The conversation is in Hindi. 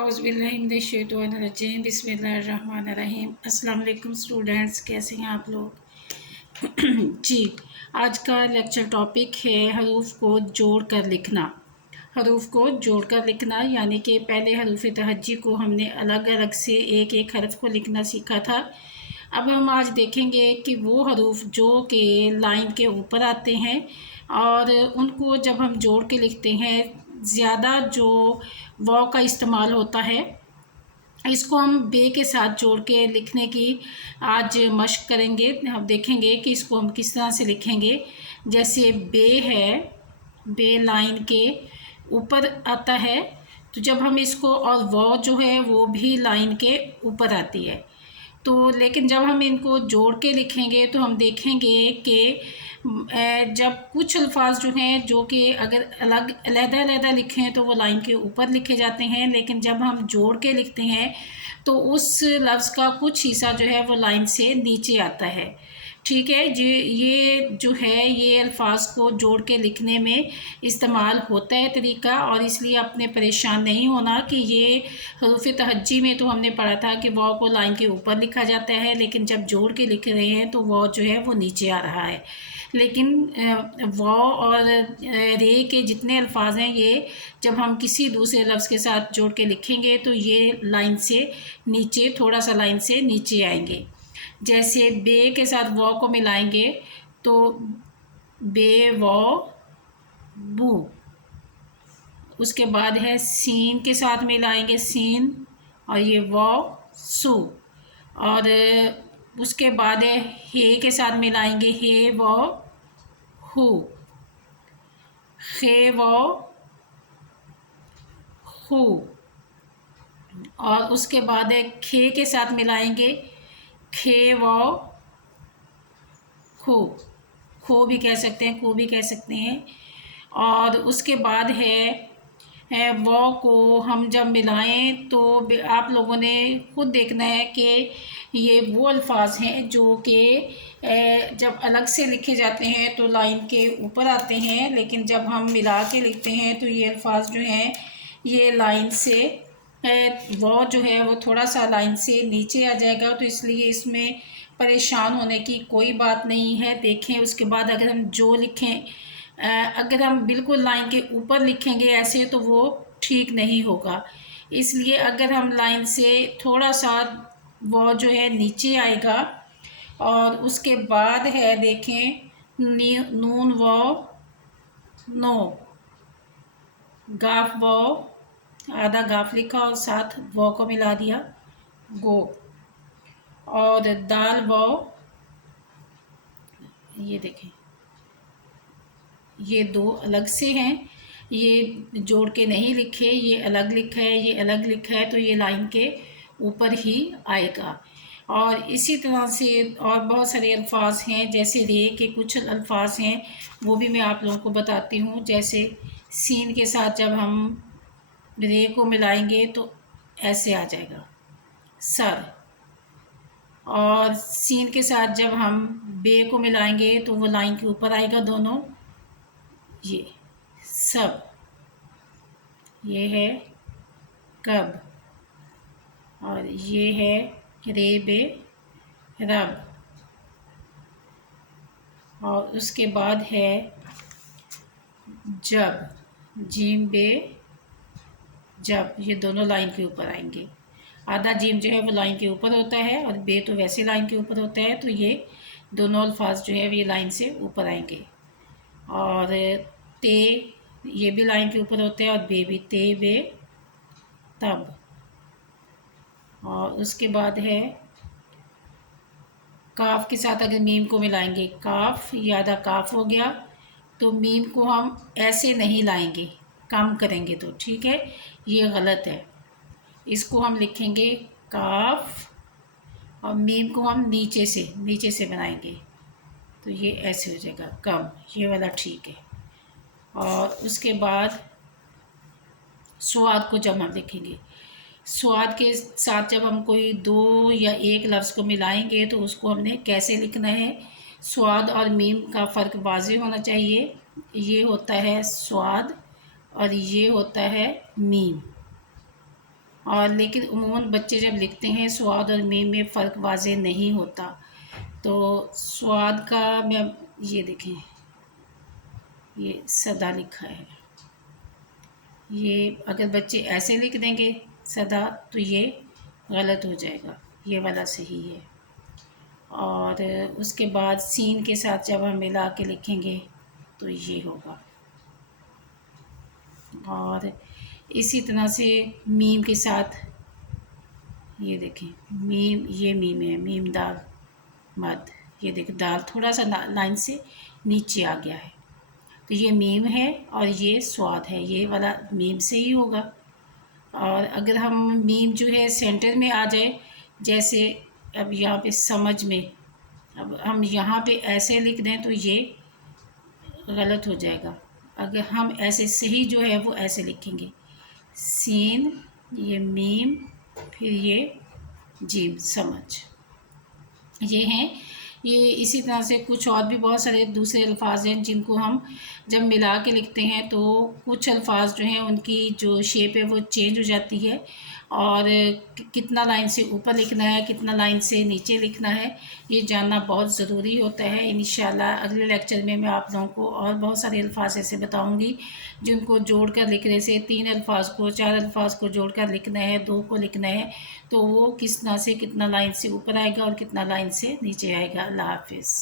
औज़ुबिल्लाहिमिनश्शैतानिर्रजीम बिस्मिल्लाहिर्रहमानिर्रहीम। अस्सलाम वालेकुम स्टूडेंट्स, कैसे हैं आप लोग? जी, आज का लेक्चर टॉपिक है हरूफ को जोड़ कर लिखना। हरूफ को जोड़ कर लिखना यानी कि पहले हरूफ तहज्जी को हमने अलग अलग से एक एक हरफ को लिखना सीखा था। अब हम आज देखेंगे कि वो हरूफ जो कि लाइन के ऊपर आते हैं और उनको जब हम जोड़ के लिखते हैं, ज़्यादा जो वाव का इस्तेमाल होता है, इसको हम बे के साथ जोड़ के लिखने की आज मश्क करेंगे। हम देखेंगे कि इसको हम किस तरह से लिखेंगे। जैसे बे है, बे लाइन के ऊपर आता है, तो जब हम इसको, और वाव जो है वो भी लाइन के ऊपर आती है, तो लेकिन जब हम इनको जोड़ के लिखेंगे तो हम देखेंगे कि जब कुछ अल्फाज जो हैं जो कि अगर अलग अलग लिखें तो वो लाइन के ऊपर लिखे जाते हैं, लेकिन जब हम जोड़ के लिखते हैं तो उस लफ्ज़ का कुछ हिस्सा जो है वो लाइन से नीचे आता है। ठीक है जी, ये जो है ये अल्फाज को जोड़ के लिखने में इस्तेमाल होता है तरीका, और इसलिए अपने परेशान नहीं होना कि ये हरूफ तहज्जी में तो हमने पढ़ा था कि वाव को लाइन के ऊपर लिखा जाता है, लेकिन जब जोड़ के लिख रहे हैं तो वाव जो है वो नीचे आ रहा है। लेकिन वाव और रे के जितने अल्फाज हैं, ये जब हम किसी दूसरे लफ्ज़ के साथ जोड़ के लिखेंगे तो ये लाइन से नीचे, थोड़ा सा लाइन से नीचे आएंगे। जैसे बे के साथ वाव को मिलाएंगे तो बे वाव बू। उसके बाद है सीन के साथ मिलाएंगे सीन, और ये वाव सू। और उसके बाद है हे के साथ मिलाएंगे हे वाव हु, खे वाव हु। और उसके बाद है खे के साथ मिलाएंगे खे वाव खो, खो भी कह सकते हैं, खो भी कह सकते हैं। और उसके बाद है वाव को हम जब मिलाएं तो आप लोगों ने खुद देखना है कि ये वो अल्फाज हैं जो कि जब अलग से लिखे जाते हैं तो लाइन के ऊपर आते हैं, लेकिन जब हम मिला के लिखते हैं तो ये अल्फाज जो हैं ये लाइन से, वाव जो है वो थोड़ा सा लाइन से नीचे आ जाएगा। तो इसलिए इसमें परेशान होने की कोई बात नहीं है। देखें, उसके बाद अगर हम जो लिखें, अगर हम बिल्कुल लाइन के ऊपर लिखेंगे ऐसे तो वो ठीक नहीं होगा। इसलिए अगर हम लाइन से थोड़ा सा, वो जो है नीचे आएगा। और उसके बाद है देखें नून वाव नो, गाफ वाव, आधा गाफ लिखा और साथ वाव को मिला दिया गो। और दाल वाव, ये देखें ये दो अलग से हैं, ये जोड़ के नहीं लिखे, ये अलग लिखा है, ये अलग लिखा है, तो ये लाइन के ऊपर ही आएगा। और इसी तरह से और बहुत सारे अल्फाज हैं, जैसे रे के कुछ अल्फाज हैं वो भी मैं आप लोगों को बताती हूँ। जैसे सीन के साथ जब हम रे को मिलाएंगे तो ऐसे आ जाएगा सर, और सीन के साथ जब हम बे को मिलाएंगे तो वो लाइन के ऊपर आएगा दोनों, ये सब। ये है कब, और ये है रे बे रब। और उसके बाद है जब, जीम बे जब, ये दोनों लाइन के ऊपर आएंगे। आधा जीम जो है वो लाइन के ऊपर होता है और बे तो वैसे लाइन के ऊपर होता है, तो ये दोनों अल्फाज जो है ये लाइन से ऊपर आएंगे। और ते, ये भी लाइन के ऊपर होते हैं, और बे भी, ते बे तब। और उसके बाद है काफ के साथ अगर मीम को मिलाएंगे, काफ, ये आधा काफ हो गया, तो मीम को हम ऐसे नहीं लाएंगे, कम करेंगे, तो ठीक है, ये गलत है। इसको हम लिखेंगे काफ, और मीम को हम नीचे से बनाएंगे, तो ये ऐसे हो जाएगा कम, ये वाला ठीक है। और उसके बाद स्वाद को जब हम लिखेंगे, स्वाद के साथ जब हम कोई दो या एक लफ्ज़ को मिलाएंगे तो उसको हमने कैसे लिखना है। स्वाद और मीम का फ़र्क वाज़ेह होना चाहिए। ये होता है स्वाद और ये होता है मीम। और लेकिन उमूमन बच्चे जब लिखते हैं स्वाद और मीम में फ़र्क वाज़ेह नहीं होता। तो स्वाद का मैं ये देखें, ये सदा लिखा है, ये अगर बच्चे ऐसे लिख देंगे सदा तो ये गलत हो जाएगा, ये वाला सही है। और उसके बाद सीन के साथ जब हम मिला के लिखेंगे तो ये होगा। और इसी तरह से मीम के साथ ये देखें, मीम, ये मीम है, मीम दाल मद, ये देखें दाल थोड़ा सा लाइन से नीचे आ गया है, तो ये मीम है और ये स्वाद है, ये वाला मीम से ही होगा। और अगर हम मीम जो है सेंटर में आ जाए, जैसे अब यहाँ पे समझ में, अब हम यहाँ पे ऐसे लिख दें तो ये गलत हो जाएगा। अगर हम ऐसे सही जो है वो ऐसे लिखेंगे, सीन, ये मीम, फिर ये जीम, समझ, ये हैं। ये इसी तरह से कुछ और भी बहुत सारे दूसरे अल्फाज हैं जिनको हम जब मिला के लिखते हैं तो कुछ अल्फाज जो हैं उनकी जो शेप है वो चेंज हो जाती है। और कितना लाइन से ऊपर लिखना है, कितना लाइन से नीचे लिखना है, ये जानना बहुत ज़रूरी होता है। इंशाल्लाह अगले लेक्चर में मैं आप लोगों को और बहुत सारे अल्फाज ऐसे बताऊंगी जिनको जोड़कर लिखने से 3 अल्फाज को, 4 अल्फाज को जोड़कर लिखना है, 2 को लिखना है, तो वो किस तरह से कितना लाइन से ऊपर आएगा और कितना लाइन से नीचे आएगा। अल्लाह हाफिज़।